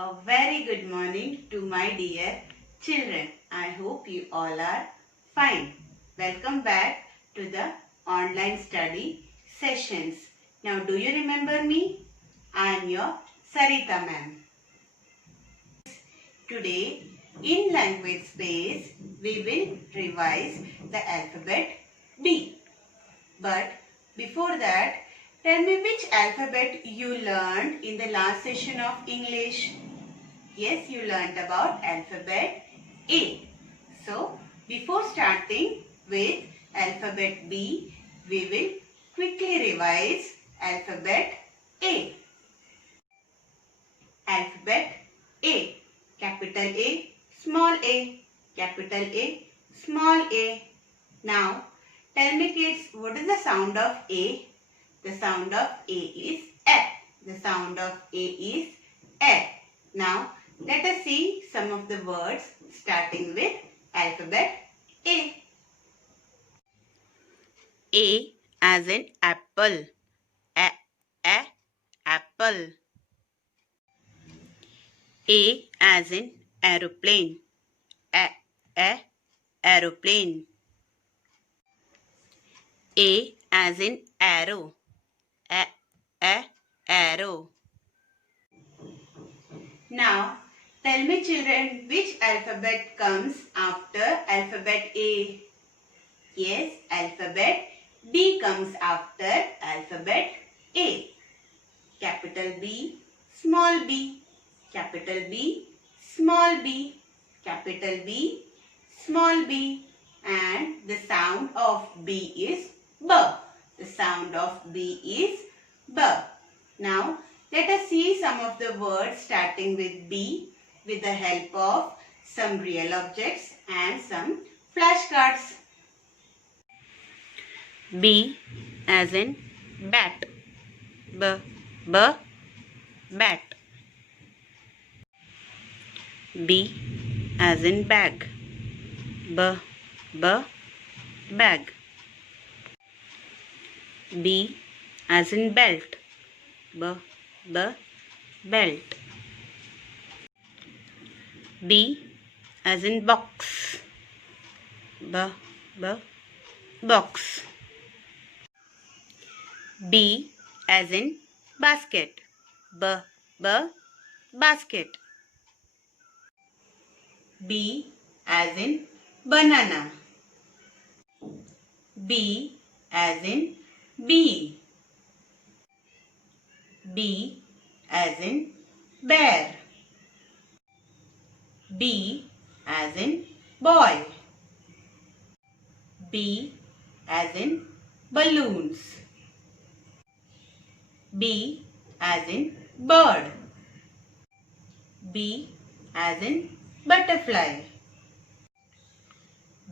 A very good morning to my dear children. I hope you all are fine. Welcome back to the online study sessions. Now, do you remember me? I am your Sarita ma'am. Today, in language space, we will revise the alphabet B. But before that, tell me which alphabet you learned in the last session of English. Yes, you learned about alphabet A. So, before starting with alphabet B, we will quickly revise alphabet A. Alphabet A. Capital A, small a, capital A, small a. Now, tell me kids, what is the sound of A? The sound of A is A. The sound of A is A. Now, let us see some of the words starting with alphabet A. A as in apple. A, apple. A as in aeroplane. A, aeroplane. A as in arrow. A, arrow. Now, tell me children, which alphabet comes after alphabet A? Yes, alphabet B comes after alphabet A. Capital B, small b. Capital B, small b. Capital B, small b. And the sound of B is B. The sound of B is B. Now, let us see some of the words starting with B with the help of some real objects and some flashcards. B as in bat. B, bat. B as in bag. B, bag. B as in belt. B, belt. B as in box. B, box. B as in basket. B, basket. B as in banana. B as in bee. B as in bear. B as in boy. B as in balloons. B as in bird. B as in butterfly.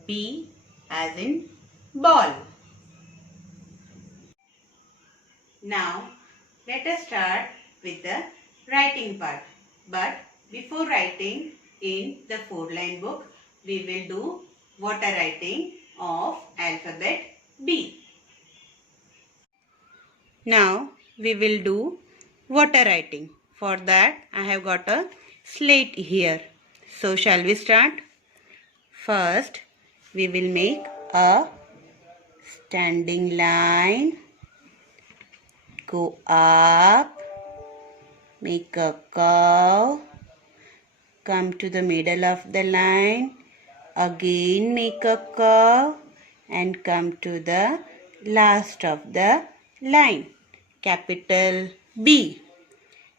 B as in ball. Now, let us start with the writing part. But before writing in the 4-line book, we will do water writing of alphabet B. Now, we will do water writing. For that, I have got a slate here. So, shall we start? First, we will make a standing line. Go up, make a curve, come to the middle of the line, again make a curve and come to the last of the line, capital B.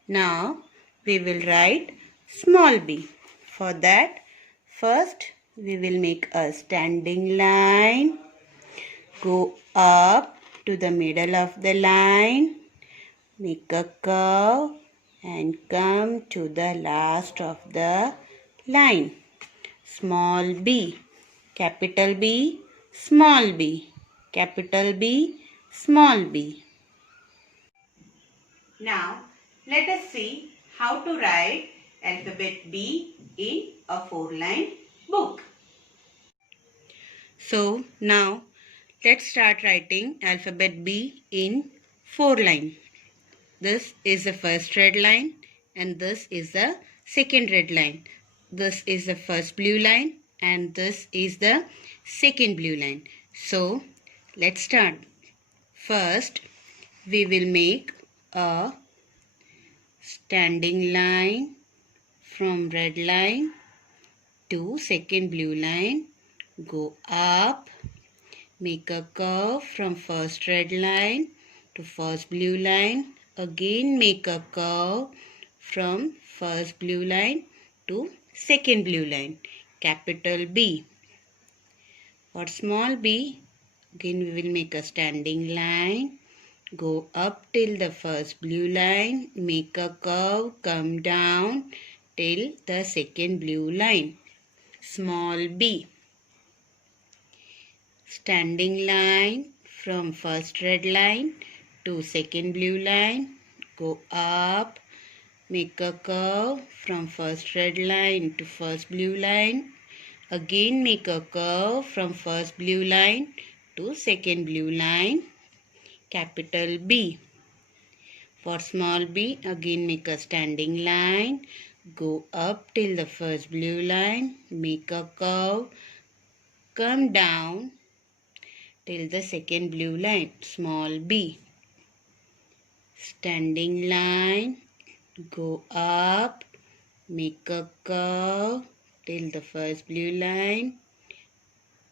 Now, we will write small b. For that, first we will make a standing line, go up to the middle of the line, make a curve and come to the last of the line. Small b, capital B, small b, capital B, small b. Now, let us see how to write alphabet B in a 4-line book. So, now let's start writing alphabet B in 4 lines. This is the first red line and this is the second red line. This is the first blue line and this is the second blue line. So let's start. First, we will make a standing line from red line to second blue line. Go up, make a curve from first red line to first blue line. Again make a curve from first blue line to second blue line. Capital B. For small b, again we will make a standing line. Go up till the first blue line. Make a curve, come down till the second blue line. Small b. Standing line from first red line to second blue line. Go up, make a curve from first red line to first blue line. Again make a curve from first blue line to second blue line. Capital B. For small b, again make a standing line. Go up till the first blue line. Make a curve, come down till the second blue line. Small b. Standing line. Go up, make a curve till the first blue line.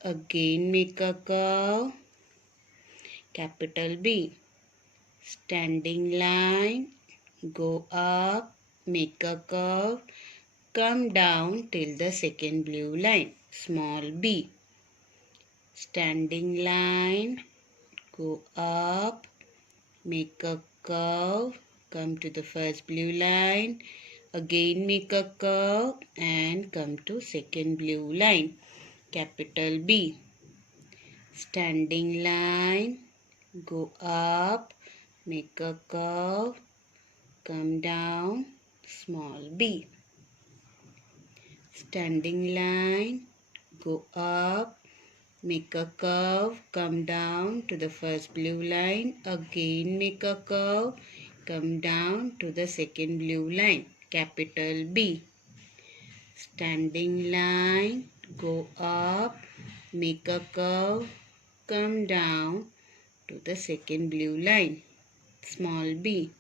Again make a curve. Capital B. Standing line. Go up, make a curve, come down till the second blue line. Small b. Standing line. Go up, make a curve, come to the first blue line. Again make a curve and come to second blue line. Capital B. Standing line. Go up, make a curve, come down. Small b. Standing line. Go up, make a curve, come down to the first blue line. Again make a curve, come down to the second blue line. Capital B. Standing line. Go up, make a curve, come down to the second blue line. Small b.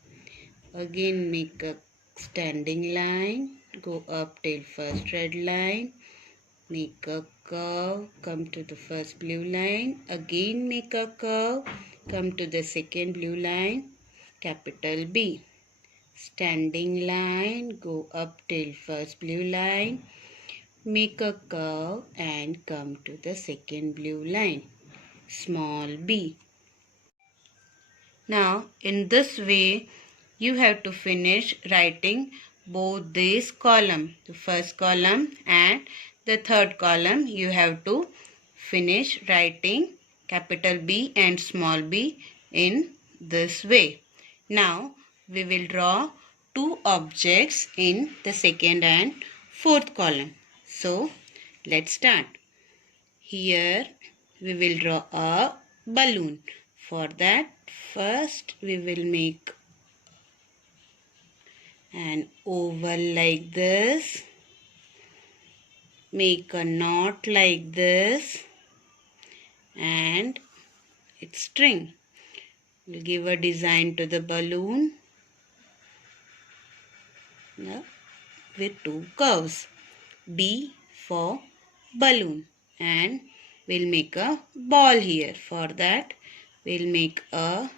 Again make a standing line. Go up till first red line. Make a curve, come to the first blue line. Again make a curve, come to the second blue line. Capital B. Standing line. Go up till first blue line. Make a curve and come to the second blue line. Small b. Now in this way you have to finish writing both these columns. The first column and the third column you have to finish writing capital B and small b in this way. Now we will draw two objects in the second and fourth column. So let's start. Here we will draw a balloon. For that, first we will make an oval like this. Make a knot like this and its string. We'll give a design to the balloon with two curves. B for balloon, and we'll make a ball here. For that we'll make a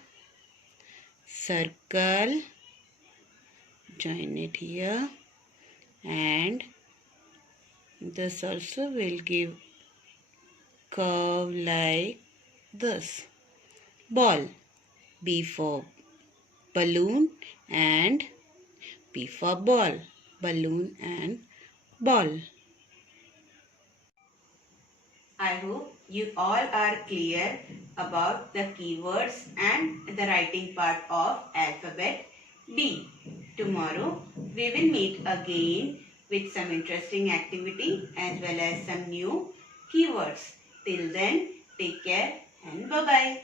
circle, join it here, and this also will give curve like this. Ball. B for balloon and B for ball. Balloon and ball. I hope you all are clear about the keywords and the writing part of alphabet D. Tomorrow we will meet again with some interesting activity as well as some new keywords. Till then, take care and bye-bye.